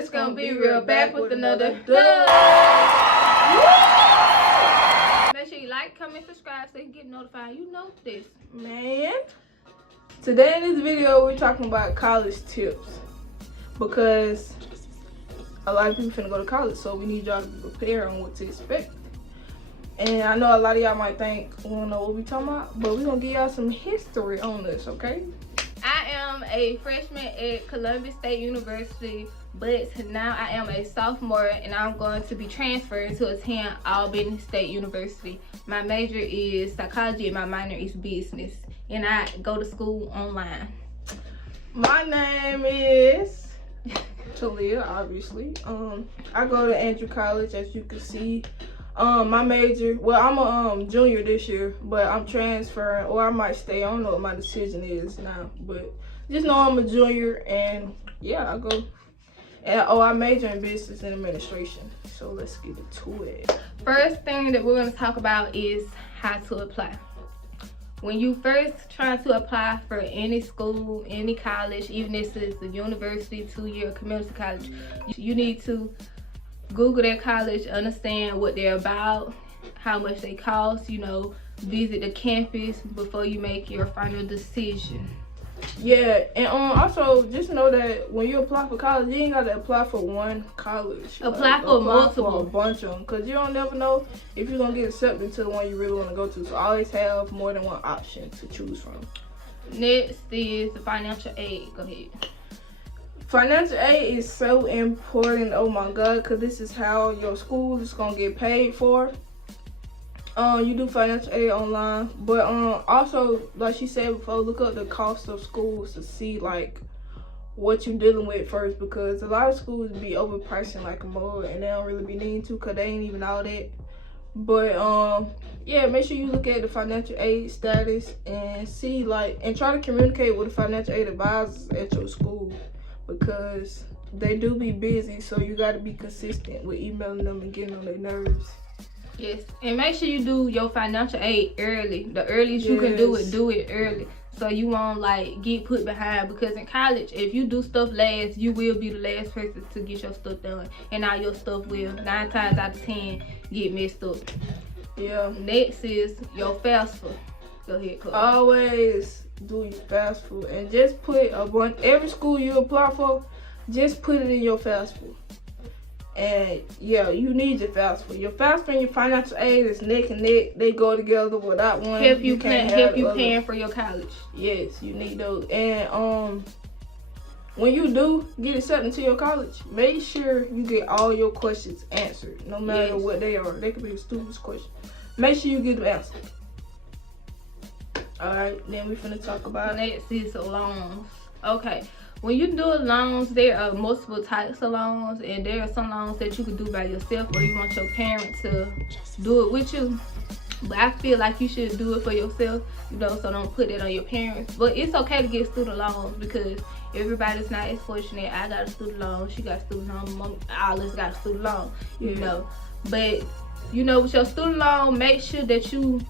It's gonna be real. Back with another Make sure you like, comment, subscribe so you can get notified. You know this. Man, today in this video we're talking about college tips because a lot of people finna go to college, so we need y'all to be prepared on what to expect. And I know a lot of y'all might think we don't know what we talking about, but we're gonna give y'all some history on this, okay? I am a freshman at Columbus State University, but now I am a sophomore and I'm going to be transferred to attend Albany State University. My major is psychology and my minor is business, and I go to school online. My name is Talia, obviously. I go to Andrew College, as you can see. My major, well, I'm a junior this year, but I'm transferring, or I might stay. I don't know what my decision is now, but just know I'm a junior, and yeah, I go. And I major in business and administration. So let's get into it. First thing that we're going to talk about is how to apply. When you first try to apply for any school, any college, even if it's a university, 2-year community college, you need to Google their college, understand what they're about, how much they cost, visit the campus before you make your final decision. Yeah, and also just know that when you apply for college, you ain't gotta apply for one college. Apply for multiple. For a bunch of them, because you don't never know if you're gonna get accepted to the one you really want to go to. So always have more than one option to choose from. Next is the financial aid. Go ahead. Financial aid is so important, oh my god, because this is how your school is gonna get paid for. You do financial aid online, but also, like she said before, look up the cost of schools to see like what you're dealing with first, because a lot of schools be overpricing like a mug and they don't really be needing to, because they ain't even all that. But yeah, make sure you look at the financial aid status and see and try to communicate with the financial aid advisors at your school, because they do be busy, so you got to be consistent with emailing them and getting on their nerves. Yes, and make sure you do your financial aid early. The earliest you can do it early, so you won't get put behind, because in college, if you do stuff last, you will be the last person to get your stuff done, and all your stuff will 9 times out of 10 get messed up. Yeah. Next is your FAFSA. Go ahead, Chloe. Always do your FAFSA, and just put every school you apply for, just put it in your FAFSA. And yeah, you need your FAFSA. Your FAFSA and your financial aid is neck and neck. They go together. Without one, help you paying for your college. Yes, you need those. And when you do get accepted to your college, make sure you get all your questions answered, no matter what they are. They could be the stupidest question. Make sure you get them answered. All right, then we finna talk about next is loans. Okay. When you do loans, there are multiple types of loans, and there are some loans that you can do by yourself, or you want your parent to do it with you. But I feel like you should do it for yourself, so don't put it on your parents. But it's okay to get student loans, because everybody's not as fortunate. I got a student loan, she got a student loan, Alice got a student loan, you know. But, with your student loan, make sure that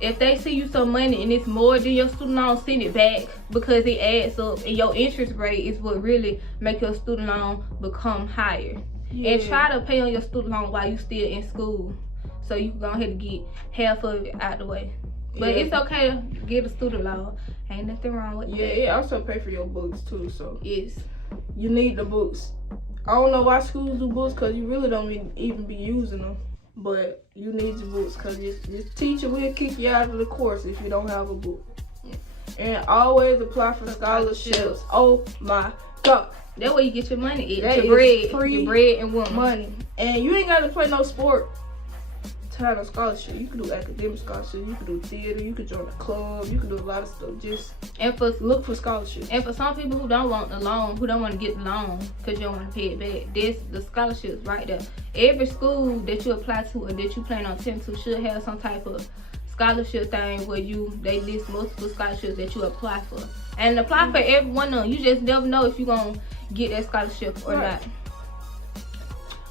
if they see you some money and it's more than your student loan, send it back, because it adds up, and your interest rate is what really make your student loan become higher. And try to pay on your student loan while you still in school, so you can go ahead and get half of it out the way. But it's okay to get a student loan. Ain't nothing wrong with that. Yeah, it also pay for your books too, so yes, you need the books. I don't know why schools do books, because you really don't even be using them. But you need your books, because your teacher will kick you out of the course if you don't have a book. And always apply for scholarships. Oh my god. That way you get your money. That your is bread. Free your bread and woman. Money. And you ain't got to play no sport to have a scholarship. You can do academic scholarship. You can do theater. You can join a club. You can do a lot of stuff. Just look for scholarships. And for some people who don't want the loan, who don't want to get the loan because you don't want to pay it back, there's the scholarships right there. Every school that you apply to or that you plan on attending to should have some type of scholarship thing where they list multiple scholarships that you apply for. And apply for every one of them. You just never know if you're going to get that scholarship or not.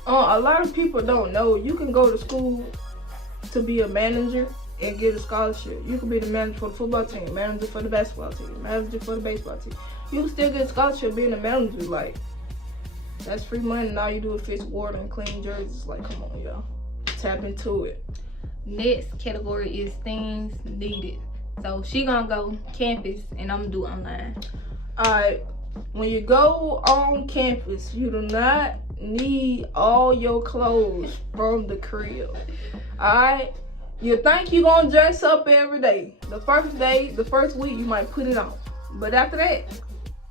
A lot of people don't know you can go to school to be a manager and get a scholarship. You can be the manager for the football team, manager for the basketball team, manager for the baseball team. You can still get a scholarship being a manager. That's free money, and all you do is fix water and clean jerseys. Like, come on, y'all. Tap into it. Next category is things needed. So she gonna go campus and I'm gonna do online. Alright, when you go on campus, you do not need all your clothes from the crib. Alright? You think you gonna dress up every day. The first week, you might put it on. But after that,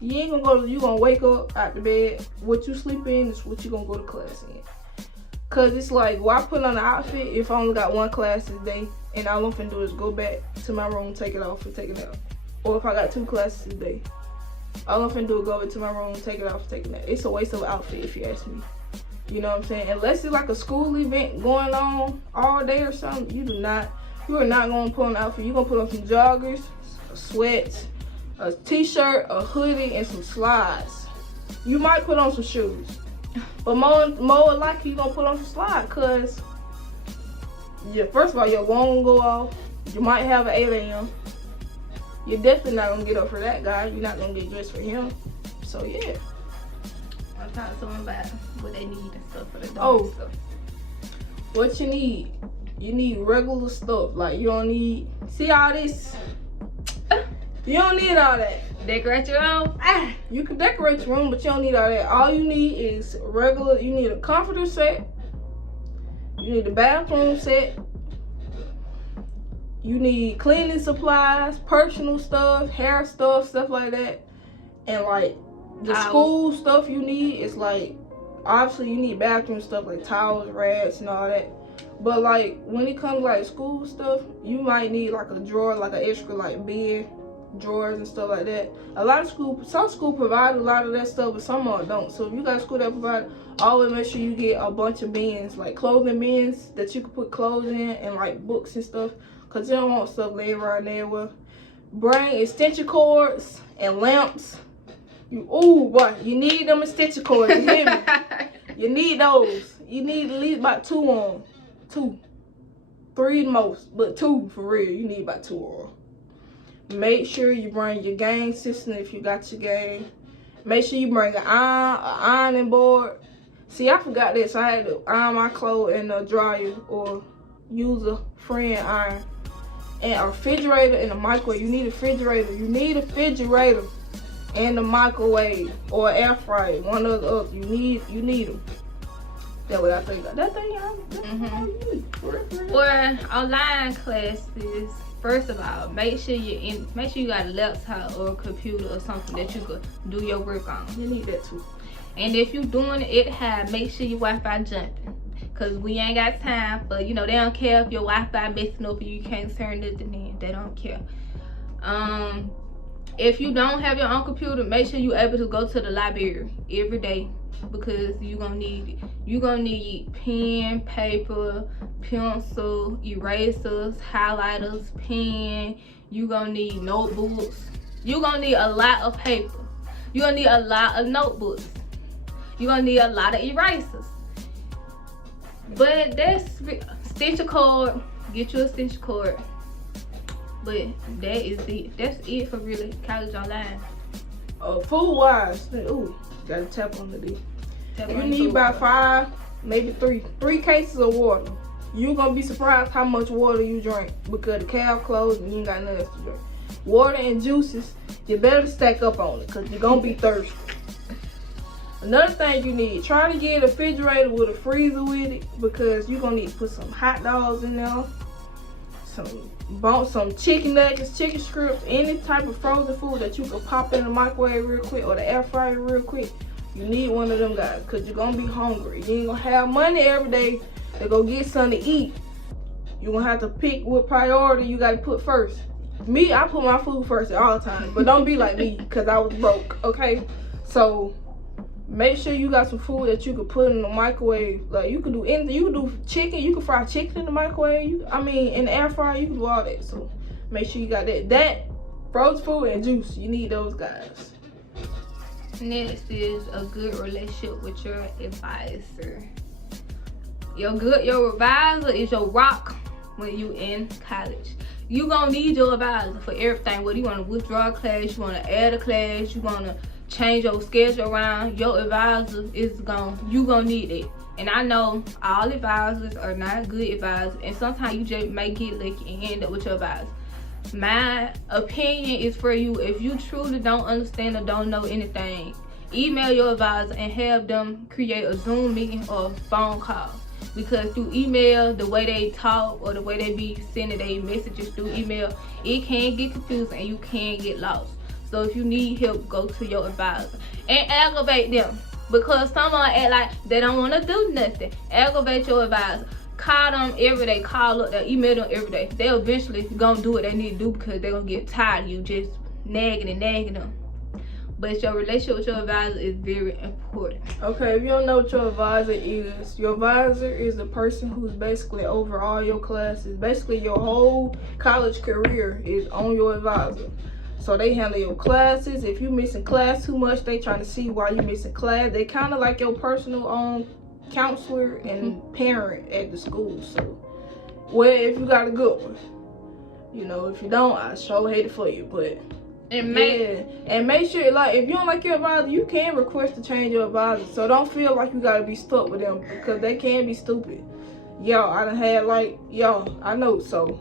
you ain't gonna go, you gonna wake up out the bed. What you sleep in is what you gonna go to class in. Cause it's like, why put on an outfit if I only got one class this day and all I'm finna do is go back to my room, take it off and take it out. Or if I got 2 classes this day, all I'm finna do is go into my room, take it off, take it out. It's a waste of an outfit if you ask me. You know what I'm saying? Unless it's like a school event going on all day or something, you are not gonna put on an outfit. You're gonna put on some joggers, sweats, a t-shirt, a hoodie, and some slides. You might put on some shoes. But more likely you gonna put on some slides, cause first of all, your alarm go off. You might have an 8 a.m. You're definitely not gonna get up for that guy. You're not gonna get dressed for him. So yeah. I'm talking to someone about what they need and stuff for the dog stuff. What you need? You need regular stuff. Like you don't need all this. You don't need all that. Decorate your room. You can decorate your room, but you don't need all that. All you need is regular. You need a comforter set. You need a bathroom set. You need cleaning supplies, personal stuff, hair stuff like that. And like the school stuff you need is like, obviously you need bathroom stuff like towels, rags, and all that. But like when it comes to like school stuff, you might need like a drawer, like an extra like bed, drawers and stuff like that. Some school provide a lot of that stuff, but some of them don't. So if you got a school that provide, always make sure you get a bunch of bins, like clothing bins that you can put clothes in and like books and stuff, cause you don't want stuff laying around there. Well, bring extension cords and lamps. You need them extension cords. You hear me? You need those. You need at least about 2 on. 2, 3 the most, but 2 for real. You need about 2 on. Make sure you bring your game system if you got your game. Make sure you bring an ironing board. See, I forgot this. I had to iron my clothes in the dryer or use a friend iron. And a refrigerator and a microwave. You need a refrigerator. You need a refrigerator and a microwave or an air fryer. One or the other. You need them. That's what I think. That thing, For online classes, first of all, make sure you got a laptop or a computer or something that you could do your work on. You need that too. And if you doing it high, make sure your Wi-Fi jumping. Cause we ain't got time for, they don't care if your Wi-Fi messing up and you can't turn nothing in. They don't care. If you don't have your own computer, make sure you're able to go to the library every day, because you're gonna need it. You're gonna need pen, paper, pencil, erasers, highlighters, pen. You're gonna need notebooks. You're gonna need a lot of paper. You're gonna need a lot of notebooks. You're gonna need a lot of erasers. But that's stitcher cord. Get you a stitcher cord. But that is it. That's it for really college online. Food wise, gotta tap on the D. You need about 5, maybe 3 cases of water. You're gonna be surprised how much water you drink, because the calf closed and you ain't got nothing else to drink. Water and juices, you better stack up on it, because you're gonna be thirsty. Another thing you need, try to get a refrigerator with a freezer with it, because you're gonna need to put some hot dogs in there, some chicken nuggets, chicken strips, any type of frozen food that you can pop in the microwave real quick or the air fryer real quick. You need one of them guys, because you're gonna be hungry. You ain't gonna have money every day to go get something to eat. You're gonna have to pick what priority you gotta put first. Me, I put my food first at all times, but don't be like me, because I was broke, okay? So make sure you got some food that you can put in the microwave. Like, you can do anything. You can do chicken. You can fry chicken in the microwave. In the air fryer, you can do all that. So make sure you got that frozen food and juice. You need those guys. Next is a good relationship with your advisor. Your advisor is your rock when you in college. You gonna need your advisor for everything. Whether you want to withdraw a class, you want to add a class, you want to change your schedule around, your advisor is you gonna need it. And I know all advisors are not good advisors, and sometimes you just may get lucky and end up with your advisor. My opinion is for you, if you truly don't understand or don't know anything, email your advisor and have them create a Zoom meeting or a phone call. Because through email, the way they talk or the way they be sending their messages through email, it can get confusing and you can get lost. So if you need help, go to your advisor and aggravate them, because someone act like they don't want to do nothing. Aggravate your advisor. Call them every day. Call up them, email them every day. They'll eventually gonna do what they need to do, because they're gonna get tired of you just nagging them. But your relationship with your advisor is very important. Okay, if you don't know what your advisor is the person who's basically over all your classes. Basically, your whole college career is on your advisor. So they handle your classes. If you missing class too much, they trying to see why you missing class. They kind of like your personal counselor and parent at the school. So, well, if you got a good one, you know, if you don't, I sure hate it for you. But and make sure, like, if you don't like your advisor, you can request to change your advisor. So don't feel like you gotta be stuck with them, because they can be stupid. I done had I know. So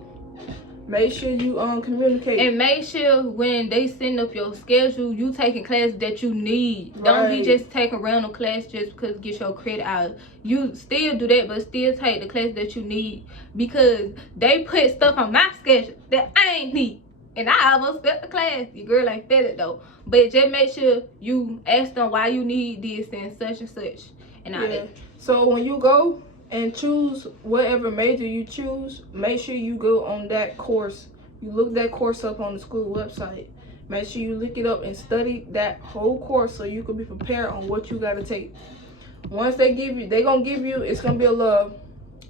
make sure you communicate. And make sure when they send up your schedule, you taking classes that you need. Right. Don't be just taking random class just because get your credit out. You still do that, but still take the class that you need, because they put stuff on my schedule that I ain't need. And I almost failed the class. Your girl ain't failed it though. But just make sure you ask them why you need this and such and all that. So when you go and choose whatever major you choose, make sure you go on that course. You look that course up on the school website. Make sure you look it up and study that whole course so you can be prepared on what you got to take. Once they gonna give you, it's gonna be a little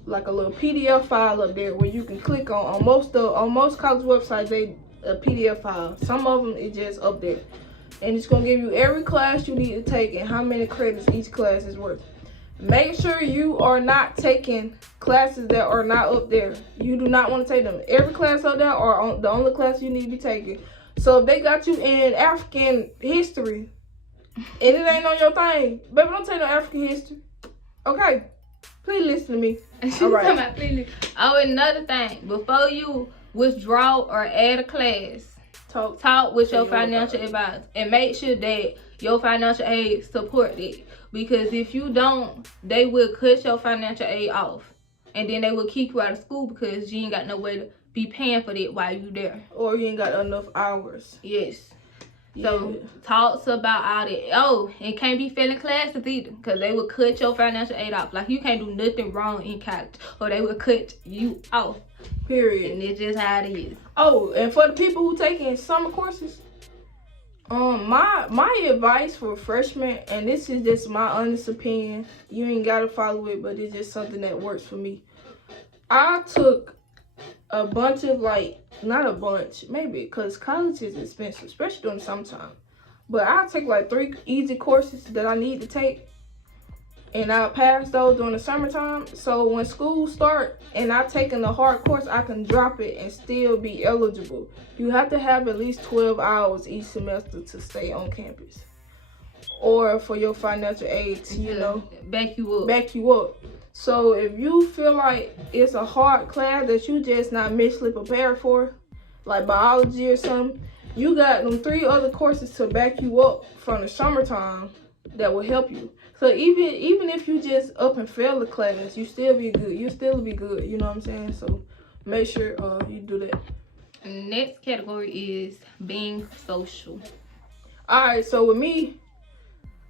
PDF file up there where you can click on most college websites. They a PDF file. Some of them is just up there, and it's gonna give you every class you need to take and how many credits each class is worth. Make sure you are not taking classes that are not up there. You do not want to take them. Every class up there are the only class you need to be taking. So if they got you in African history and it ain't on your thing, baby, don't take no African history. Okay? Please listen to me. All right. Oh, another thing. Before you withdraw or add a class, talk with your financial advisor and make sure that your financial aid support it. Because if you don't, they will cut your financial aid off, and then they will keep you out of school because you ain't got no way to be paying for that while you there, or you ain't got enough hours. Yes. So talks about all that. Oh, and can't be failing classes either, because they will cut your financial aid off. Like, you can't do nothing wrong in college, or they will cut you off. Period. And it's just how it is. Oh, and for the people who taking summer courses, my advice for freshmen, and this is just my honest opinion, you ain't gotta follow it, but it's just something that works for me. I took a bunch of, not a bunch, maybe, because college is expensive, especially during summertime. But I'll take 3 easy courses that I need to take, and I'll pass those during the summertime. So when school starts and I've taken a hard course, I can drop it and still be eligible. You have to have at least 12 hours each semester to stay on campus, or for your financial aid to, back you up. So if you feel like it's a hard class that you just not mentally prepared for, like biology or something, you got them 3 other courses to back you up from the summertime that will help you. So even if you just up and fail the class, you still be good. You still be good. You know what I'm saying? So make sure you do that. Next category is being social. All right. So with me,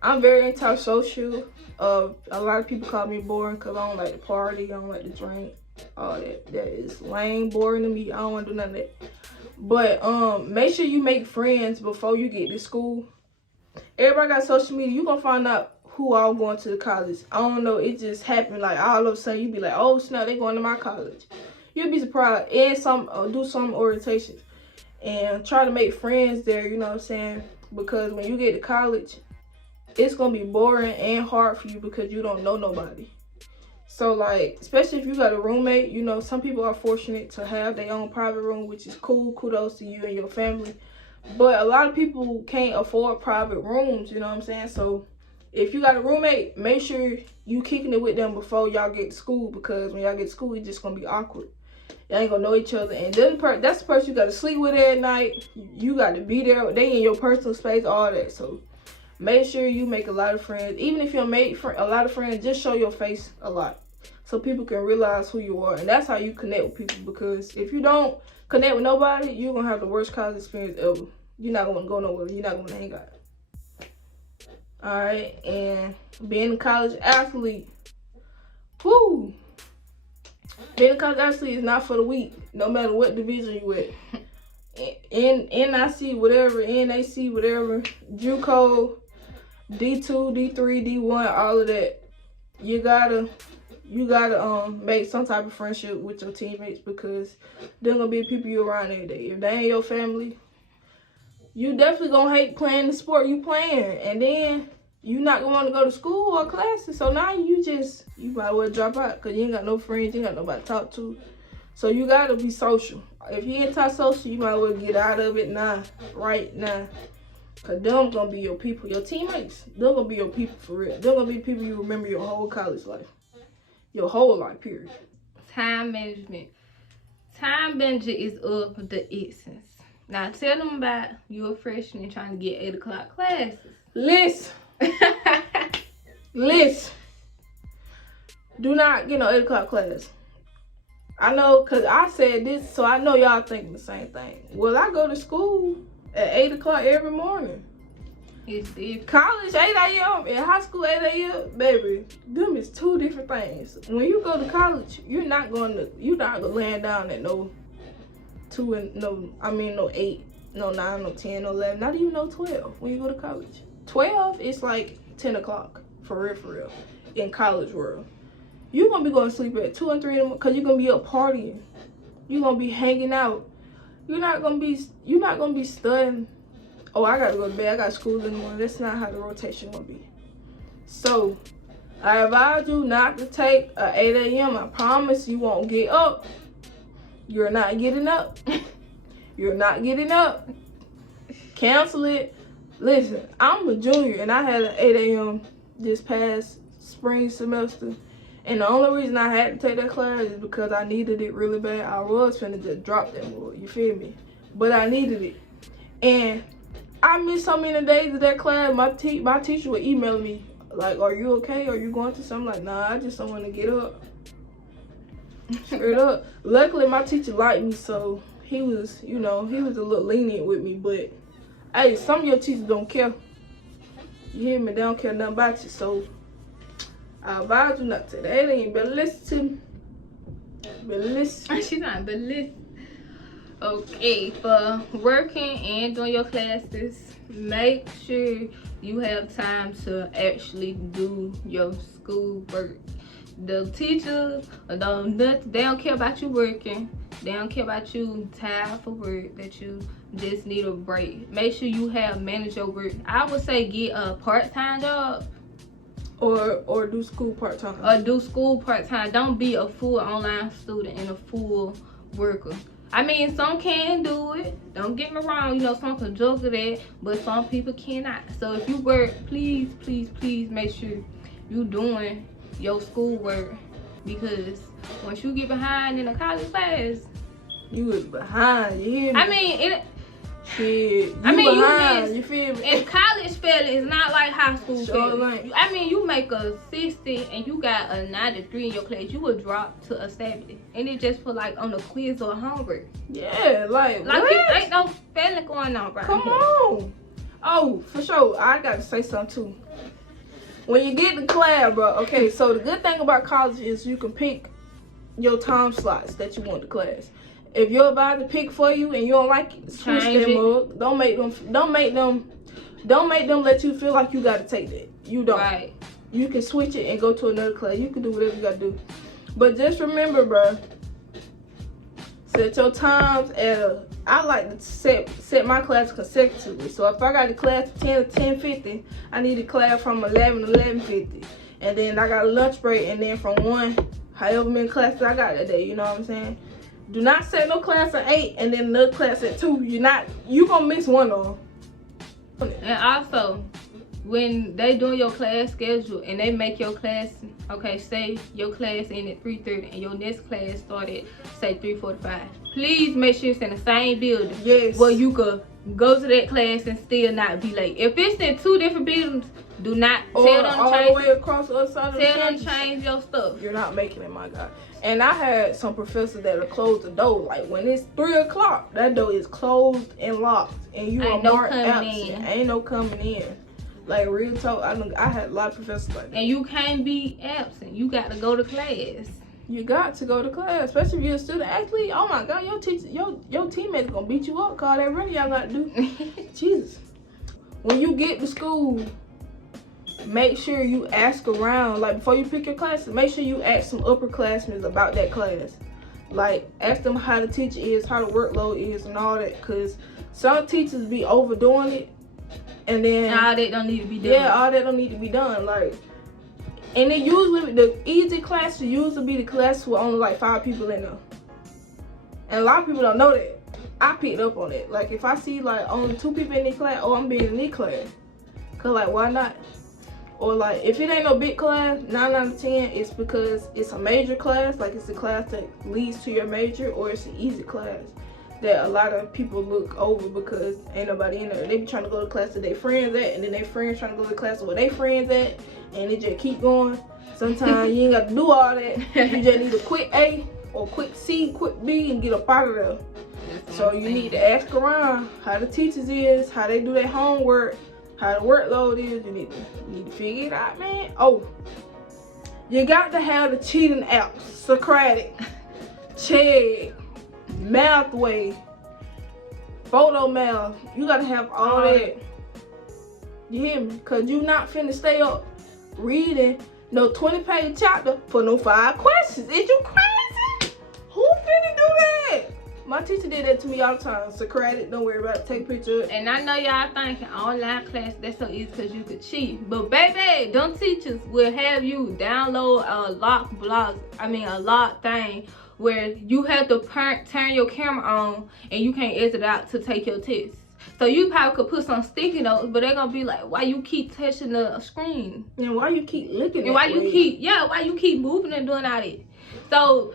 I'm very antisocial. A lot of people call me boring because I don't like to party. I don't like to drink. All that is lame, boring to me. I don't want to do none of that. But make sure you make friends before you get to school. Everybody got social media. You gonna find out who all going to the college. I don't know. It just happened. All of a sudden, you be like, oh snap, they going to my college. You'll be surprised. And do some orientations and try to make friends there. You know what I'm saying? Because when you get to college, it's gonna be boring and hard for you because you don't know nobody. So especially if you got a roommate, some people are fortunate to have their own private room, which is cool. Kudos to you and your family. But a lot of people can't afford private rooms, you know what I'm saying? So if you got a roommate, make sure you kicking it with them before y'all get to school, because when y'all get to school, it's just gonna be awkward. Y'all ain't gonna know each other, and then that's the person you gotta sleep with every night. You got to be there. They in your personal space, all that. So make sure you make a lot of friends. Even if you don't make a lot of friends, just show your face a lot so people can realize who you are, and that's how you connect with people. Because if you don't connect with nobody, you're gonna have the worst college experience ever. You're not gonna go nowhere. You're not gonna hang out. Alright, and being a college athlete, whoo! Being a college athlete is not for the weak, no matter what division you at. In NIC, whatever, NAC, whatever, JUCO, D2, D3, D1, all of that. You gotta make some type of friendship with your teammates, because they're gonna be the people you around every day. If they ain't your family, you definitely gonna hate playing the sport you playing, and then you not gonna want to go to school or classes. So now you might well drop out, because you ain't got no friends, you ain't got nobody to talk to. So you gotta be social. If you ain't social, you might well get out of it now, right now. Because them gonna be your people, your teammates. They're gonna be your people for real. They're gonna be people you remember your whole college life. Your whole life, period. Time management. Time management is of the essence. Now tell them about you a freshman trying to get 8 o'clock classes. Listen. Listen. Do not get no 8 o'clock class. I know, because I said this, so I know y'all thinking the same thing. Well, I go to school at 8 o'clock every morning. It's different. College, 8 a.m. and high school, 8 a.m. Baby, them is two different things. When you go to college, you're not gonna land down at no 8, no 9, no 10, no 11, not even no 12 when you go to college. 12 is like 10 o'clock, for real, in college world. You're going to be going to sleep at 2 and 3 in the morning, because you're going to be up partying. You're going to be hanging out. You're not going to be studying. Oh, I got to go to bed. I got school in the morning. That's not how the rotation going to be. So, I advise you not to take a 8 a.m. I promise you won't get up. You're not getting up. You're not getting up. Cancel it. Listen, I'm a junior, and I had an 8 a.m. this past spring semester. And the only reason I had to take that class is because I needed it really bad. I was finna just drop that boy, you feel me? But I needed it. And I missed so many days of that class. My teacher would email me, like, are you okay? Are you going to something? I'm like, nah, I just don't want to get up. Straight up. Luckily, my teacher liked me, so he was a little lenient with me. But, hey, some of your teachers don't care. You hear me? They don't care nothing about you, so I advise you not to. That ain't better listen to me. Better listen. She's not, but listen. Okay, for working and doing your classes, make sure you have time to actually do your school work. The teachers, they don't care about you working. They don't care about you tired for work, that you just need a break. Make sure you manage your work. I would say get a part-time job. Or do school part-time. Don't be a full online student and a full worker. I mean, some can do it. Don't get me wrong. Some can juggle that, but some people cannot. So if you work, please make sure you doing your school work, because once you get behind in a college class, you is behind. You hear me? I mean, you feel me? And college spelling is not like high school spelling. Like, I mean, you make a 60 and you got a 93 in your class, you would drop to a 70. And it just for like on a quiz or homework. Yeah, like what? It ain't no spelling going on right Come here. on. Oh, for sure. I got to say something too. When you get to class, bro, okay, so the good thing about college is you can pick your time slots that you want to class. If you're about to pick for you and you don't like it, switch them up. Don't make them let you feel like you gotta take that. You don't. Right. You can switch it and go to another class. You can do whatever you gotta do. But just remember, bro, set your times at I like to set my class consecutively. So if I got a class at 10 to 10:50, I need a class from 11 to 11:50. And then I got a lunch break, and then from 1, however many classes I got that day, you know what I'm saying? Do not set no class at 8 and then another class at 2. You gonna miss one of them. And also, when they doing your class schedule and they make your class, okay, say your class in at 3:30 and your next class started say 3:45. Please make sure it's in the same building. Yes. Where you could go to that class and still not be late. If it's in 2 different buildings, do not tell them to all change. the way across the other side of the Tell them campus. to change your stuff. You're not making it, my God. And I had some professors that'll close the door. Like when it's 3 o'clock, that door is closed and locked, and you are marked absent. Ain't no coming in. Like real talk, I had a lot of professors like that. And you can't be absent. You got to go to class. You got to go to class, especially if you're a student athlete. Oh my God, your teacher, your teammates gonna beat you up. Cause that really y'all got to do. Jesus. When you get to school, make sure you ask around. Like before you pick your class, make sure you ask some upperclassmen about that class. Like ask them how the teacher is, how the workload is, and all that. Cause some teachers be overdoing it, and then all that don't need to be done. Yeah, all that don't need to be done. Like, and it usually the easy classes usually be the classes with only like 5 people in them. And a lot of people don't know that. I picked up on it. Like if I see like only 2 people in the class, oh, I'm being in the class. Cause like why not? Or like if it ain't no big class, 9 out of 10, it's because it's a major class. Like it's a class that leads to your major, or it's an easy class that a lot of people look over because ain't nobody in there. They be trying to go to class that their friends at, and then their friends trying to go to class where their friends at, and it just keep going. Sometimes you ain't got to do all that. You just need a quick A or quick C, quick B, and get up out of there. So you need to ask around how the teachers is, how they do their homework, how the workload is. You need to figure it out, man. Oh, you got to have the cheating apps: Socratic, Chegg, Mathway, Photomath. You gotta have all that. You hear me? Cause you not finna stay up reading no 20-page chapter for no 5 questions. Is you crazy? Who finna do that? My teacher did that to me all the time. Socratic, don't worry about it. Take a picture. And I know y'all thinking online class that's so easy because you could cheat. But baby, them teachers will have you download a lock thing where you have to turn your camera on and you can't exit out to take your test. So you probably could put some sticky notes, but they're gonna be like, why you keep touching the screen? And why you keep looking and why you keep moving and doing all that? So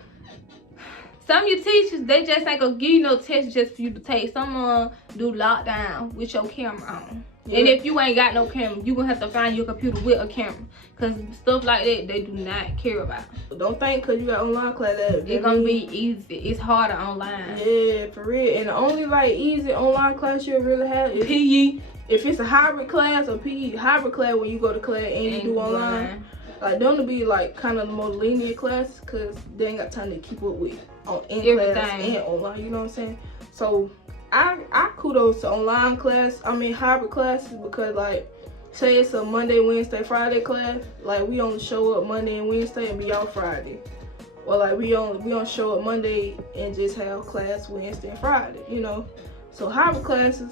some of your teachers, they just ain't gonna give you no test just for you to take. Some do lockdown with your camera on. Yeah. And if you ain't got no camera, you gonna have to find your computer with a camera. Cause stuff like that, they do not care about. Don't think cause you got online class that it's gonna be easy. It's harder online. Yeah, for real. And the only like easy online class you'll really have is PE. If it's a hybrid class or PE, hybrid class when you go to class and you do online. Like them to be like kind of the more lenient classes cause they ain't got time to keep up with on in-class and online. You know what I'm saying? So I kudos to online class. I mean hybrid classes because like say it's a Monday, Wednesday, Friday class. Like we only show up Monday and Wednesday and be out Friday. Or like we don't show up Monday and just have class Wednesday and Friday. You know. So hybrid classes,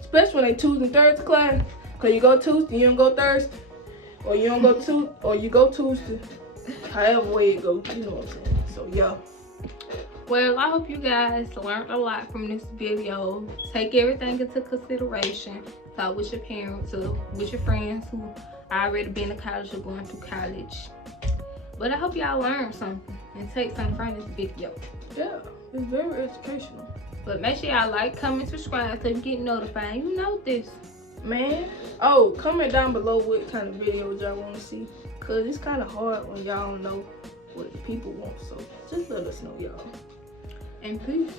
especially when they Tuesday and Thursday class, cause you go Tuesday, you don't go Thursday, or you don't go Tuesday, or you go Tuesday. However way it goes, you know what I'm saying. So yeah. Well, I hope you guys learned a lot from this video. Take everything into consideration. Talk with your parents or with your friends who already been to college or going through college. But I hope y'all learned something and take something from this video. Yeah, it's very educational. But make sure y'all like, comment, subscribe so you get notified. You know this. Man. Oh, comment down below what kind of videos y'all want to see. Cause it's kind of hard when y'all don't know what people want. So just let us know, y'all. And peace.